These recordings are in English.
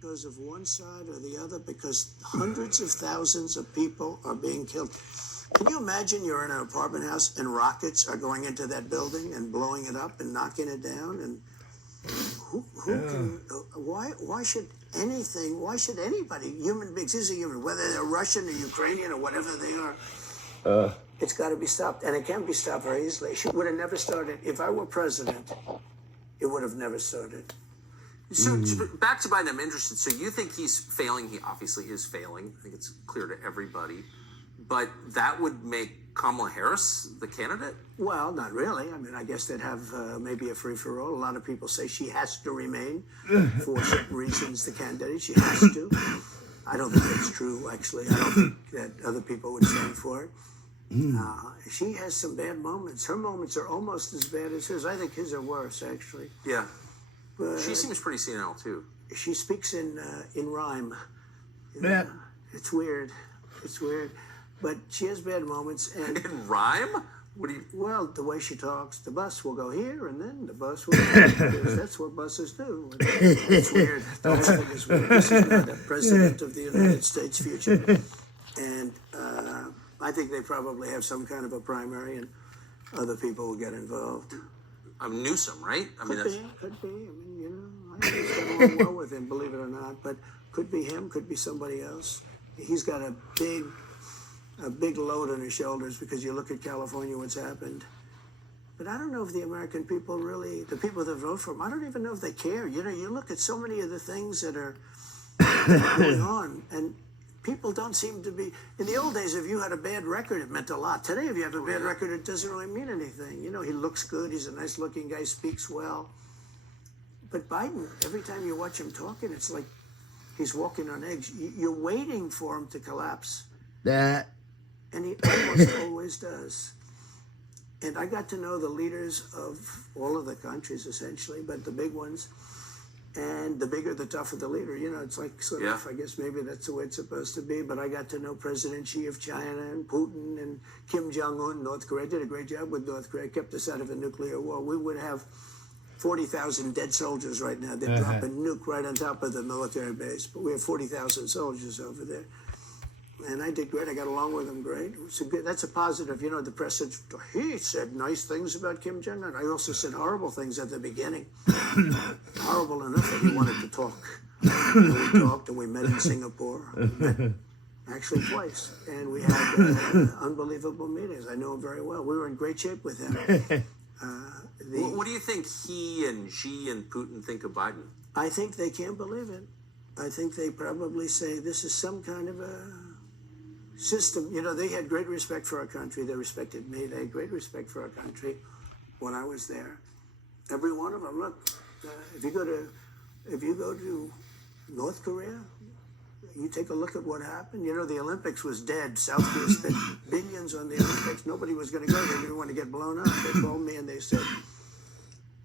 because of one side or the other, because hundreds of thousands of people are being killed. Can you imagine you're in an apartment house and rockets are going into that building and blowing it up and knocking it down? And why should anybody, human beings, these are human, whether they're Russian or Ukrainian or whatever they are, it's got to be stopped. And it can be stopped very easily. She would have never started. If I were president, it would have never started. So back to Biden, I'm interested. So you think he's failing? He obviously is failing. I think it's clear to everybody. But that would make Kamala Harris the candidate? Well, not really. I mean, I guess they'd have maybe a free-for-all. A lot of people say she has to remain for certain reasons, the candidate. She has to. I don't think that's true, actually. I don't think that other people would stand for it. She has some bad moments. Her moments are almost as bad as his. I think his are worse, actually. Yeah. But she seems pretty senile, too. She speaks in rhyme. Yeah. It's weird. It's weird. But she has bad moments. And in rhyme? What do you... Well, the way she talks, the bus will go here, and then the bus will go there, because that's what buses do. It's weird. The whole thing is weird. This is not the president of the United States future. And I think they probably have some kind of a primary, and other people will get involved. Newsom, right? Could be. I mean, you know, I think it's got along well with him, believe it or not. But could be him, could be somebody else. He's got a big load on his shoulders, because you look at California, what's happened. But I don't know if the American people really, the people that vote for him, I don't even know if they care. You know, you look at so many of the things that are going on, and people don't seem to be. In the old days, if you had a bad record, it meant a lot. Today, if you have a bad record, it doesn't really mean anything. You know, he looks good. He's a nice-looking guy, speaks well. But Biden, every time you watch him talking, it's like he's walking on eggs. You're waiting for him to collapse. And he almost always does. And I got to know the leaders of all of the countries, essentially, but the big ones. And the bigger, the tougher the leader. You know, it's like sort of, I guess maybe that's the way it's supposed to be. But I got to know President Xi of China and Putin and Kim Jong-un, North Korea. Did a great job with North Korea, kept us out of a nuclear war. We would have 40,000 dead soldiers right now. They'd drop a nuke right on top of the military base. But we have 40,000 soldiers over there. And I did great. I got along with him great. That's a positive. You know, the press said, he said nice things about Kim Jong-un. I also said horrible things at the beginning. Horrible enough that he wanted to talk. And we talked, and we met in Singapore. Actually twice. And we had unbelievable meetings. I know him very well. We were in great shape with him. What do you think he and Xi and Putin think of Biden? I think they can't believe it. I think they probably say this is some kind of a system. You know, they had great respect for our country. They respected me. They had great respect for our country when I was there. Every one of them. Look, if you go to North Korea, you take a look at what happened. You know, the Olympics was dead. South Korea spent billions on the Olympics. Nobody was going to go. They didn't want to get blown up. They called me and they said,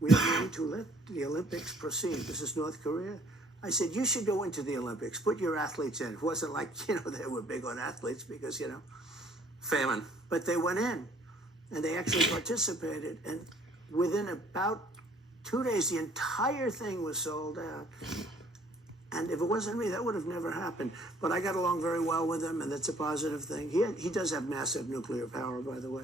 we are going to let the Olympics proceed. This is North Korea. I said, you should go into the Olympics. Put your athletes in. It wasn't like, you know, they were big on athletes because, you know. Famine. But they went in, and they actually participated. And within about 2 days, the entire thing was sold out. And if it wasn't me, that would have never happened. But I got along very well with him, and that's a positive thing. He does have massive nuclear power, by the way.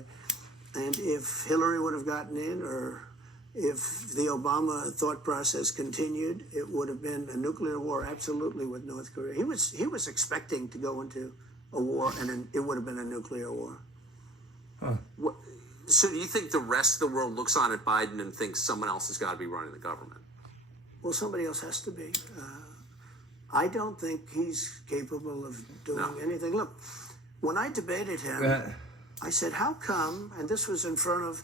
And if Hillary would have gotten in, or if the Obama thought process continued, it would have been a nuclear war, absolutely, with North Korea. He was expecting to go into a war, and it would have been a nuclear war. So do you think the rest of the world looks on at Biden and thinks someone else has got to be running the government? Well, somebody else has to be. I don't think he's capable of doing anything. Look, when I debated him, I said, how come, and this was in front of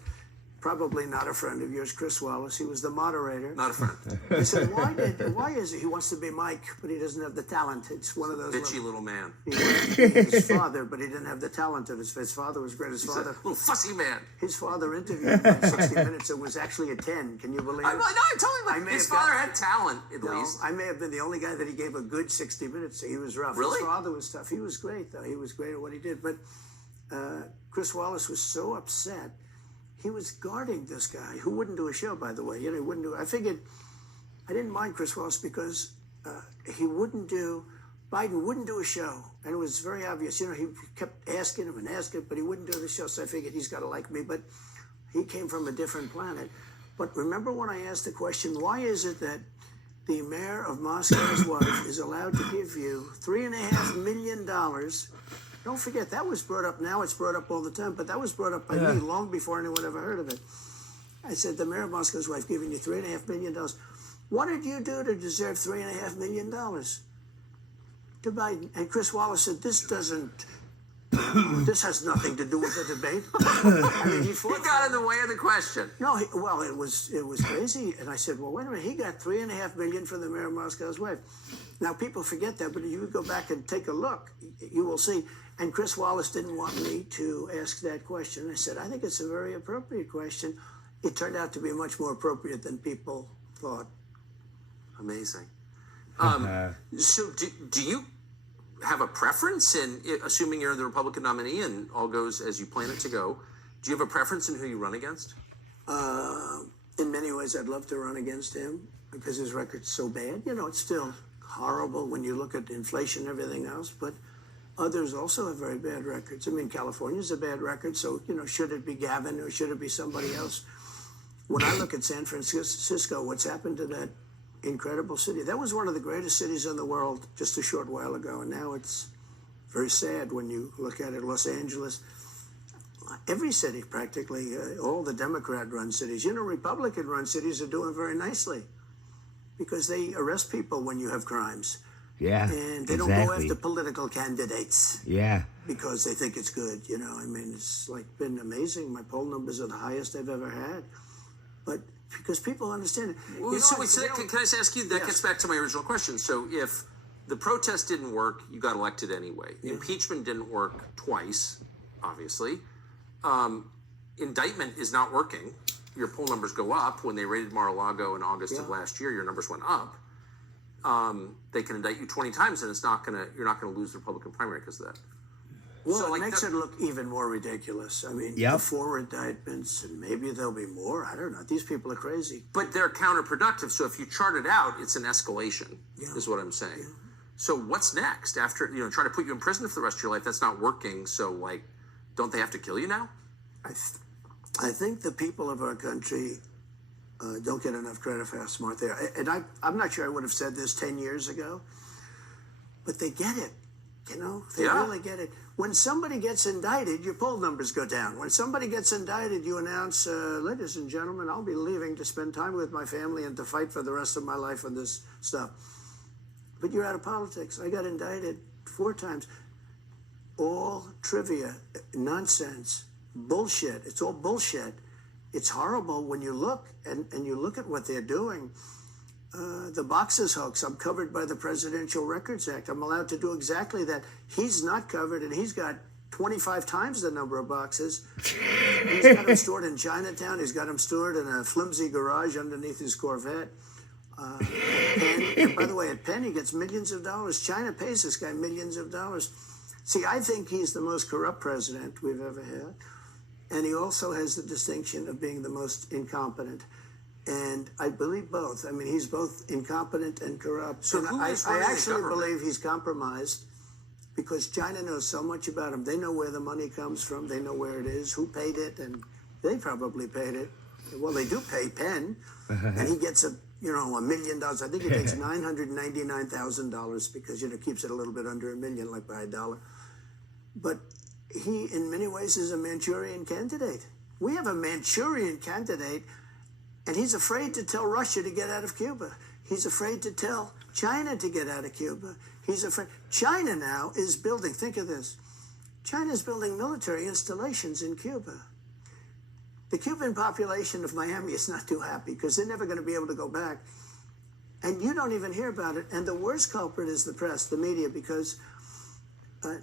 probably not a friend of yours, Chris Wallace. He was the moderator. Not a friend. He said, why is he wants to be Mike, but he doesn't have the talent? It's one of those bitchy little man. He wanted to be his father, but he didn't have the talent of his father was great. He's a little fussy man. His father interviewed him in 60 minutes. It was actually a 10. Can you believe it? I told him his father had talent, at least. I may have been the only guy that he gave a good 60 minutes to. He was rough. Really? His father was tough. He was great, though. He was great at what he did. But Chris Wallace was so upset. He was guarding this guy who wouldn't do a show, by the way. You know, he wouldn't do. I figured I didn't mind Chris Wallace because Biden wouldn't do a show, and it was very obvious. You know, he kept asking him and asking, but he wouldn't do the show. So I figured he's got to like me. But he came from a different planet. But remember when I asked the question, why is it that the mayor of Moscow's wife is allowed to give you $3.5 million? Don't forget, that was brought up. Now it's brought up all the time, but that was brought up by me long before anyone ever heard of it. I said, the mayor of Moscow's wife giving you $3.5 million. What did you do to deserve $3.5 million? To Biden. And Chris Wallace said, this has nothing to do with the debate. I mean, he got in the way of the question. No, it was crazy. And I said, well, wait a minute. He got $3.5 million from the mayor of Moscow's wife. Now, people forget that, but if you go back and take a look, you will see. And Chris Wallace didn't want me to ask that question. I said, I think it's a very appropriate question. It turned out to be much more appropriate than people thought. Amazing. So do you have a preference in, assuming you're the Republican nominee and all goes as you plan it to go, do you have a preference in who you run against? In many ways, I'd love to run against him because his record's so bad. You know, it's still horrible when you look at inflation and everything else, but others also have very bad records. I mean, California's a bad record, so, you know, should it be Gavin or should it be somebody else? When I look at San Francisco, what's happened to that incredible city? That was one of the greatest cities in the world just a short while ago, and now it's very sad when you look at it. Los Angeles, every city practically, all the Democrat-run cities. You know, Republican-run cities are doing very nicely because they arrest people when you have crimes. Yeah, and they don't go after political candidates. Yeah, because they think it's good. You know, I mean, it's like been amazing. My poll numbers are the highest I've ever had, but because people understand it. Well, can I just ask you? That gets back to my original question. So, if the protest didn't work, you got elected anyway. Yeah. Impeachment didn't work twice, obviously. Indictment is not working. Your poll numbers go up. When they raided Mar-a-Lago in August of last year, your numbers went up. They can indict you 20 times, and you're not gonna lose the Republican primary because of that. Well, so, it makes it look even more ridiculous. I mean, the 4 indictments, and maybe there'll be more. I don't know. These people are crazy. But they're counterproductive. So if you chart it out, it's an escalation, is what I'm saying. Yeah. So what's next? After, try to put you in prison for the rest of your life, that's not working. So, don't they have to kill you now? I think the people of our country don't get enough credit for how smart they are. And I'm not sure I would have said this 10 years ago, but they get it. You know, they really get it. When somebody gets indicted, your poll numbers go down. When somebody gets indicted, you announce, ladies and gentlemen, I'll be leaving to spend time with my family and to fight for the rest of my life on this stuff. But you're out of politics. I got indicted 4 times. All trivia, nonsense, bullshit. It's all bullshit. It's horrible when you look and you look at what they're doing. The boxes hoax, I'm covered by the Presidential Records Act. I'm allowed to do exactly that. He's not covered, and he's got 25 times the number of boxes. He's got them stored in Chinatown. He's got them stored in a flimsy garage underneath his Corvette. And by the way, at Penn, he gets millions of dollars. China pays this guy millions of dollars. See, I think he's the most corrupt president we've ever had. And he also has the distinction of being the most incompetent. And I believe both. I mean, he's both incompetent and corrupt. So I actually believe he's compromised because China knows so much about him. They know where the money comes from. They know where it is, who paid it, and they probably paid it. Well, they do pay Penn, and he gets $1 million. I think he takes $999,000 because keeps it a little bit under $1 million, like by $1. But he, in many ways, is a Manchurian candidate. We have a Manchurian candidate. And he's afraid to tell Russia to get out of Cuba. He's afraid to tell China to get out of Cuba. He's afraid. China now is building, think of this, China's building military installations in Cuba. The Cuban population of Miami is not too happy because they're never going to be able to go back. And you don't even hear about it. And the worst culprit is the press, the media, because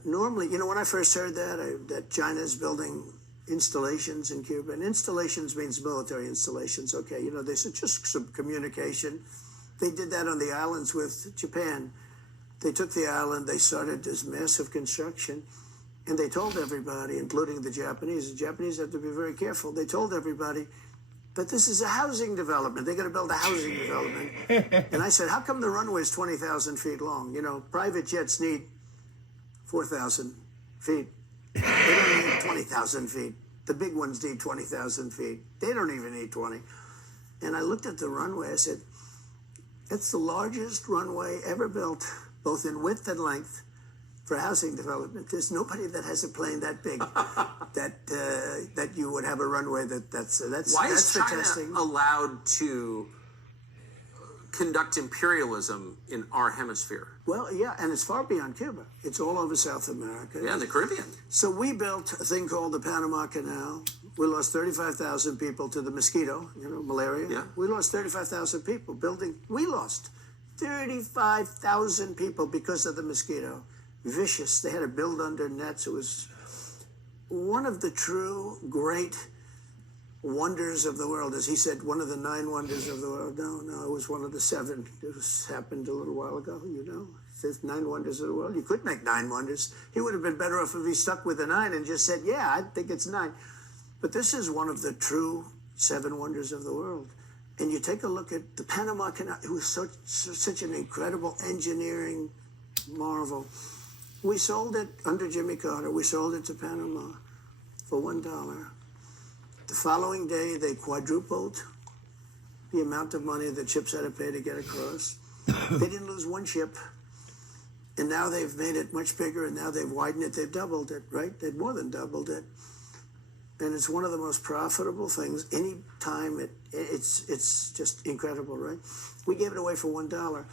normally, when I first heard that China is building installations in Cuba, and installations means military installations. Okay, they said just some communication. They did that on the islands with Japan. They took the island, they started this massive construction, and they told everybody, including the Japanese have to be very careful. They told everybody, but this is a housing development. They're going to build a housing development. And I said, how come the runway is 20,000 feet long? You know, private jets need 4,000 feet. They don't need 20,000 feet. The big ones need 20,000 feet. They don't even need 20. And I looked at the runway. I said, it's the largest runway ever built, both in width and length, for housing development. There's nobody that has a plane that big that you would have a runway that's Why is for China testing. allowed to conduct imperialism in our hemisphere? Well, yeah, and it's far beyond Cuba. It's all over South America. Yeah, in the Caribbean. So we built a thing called the Panama Canal. We lost 35,000 people to the mosquito, you know, malaria. Yeah. We lost 35,000 people building. We lost 35,000 people because of the mosquito. Vicious. They had to build under nets. It was one of the true great wonders of the world. As he said, one of the 9 wonders of the world. No, it was one of the 7. It happened a little while ago, you know. It says 9 wonders of the world. You could make 9 wonders. He would have been better off if he stuck with the 9 and just said, yeah, I think it's 9. But this is one of the true 7 wonders of the world. And you take a look at the Panama Canal. It was such an incredible engineering marvel. We sold it under Jimmy Carter. We sold it to Panama for $1. The following day, they quadrupled the amount of money that ships had to pay to get across. They didn't lose one ship. And now they've made it much bigger, and now they've widened it. They've doubled it, right? They've more than doubled it. And it's one of the most profitable things. Any time it's just incredible, right? We gave it away for $1.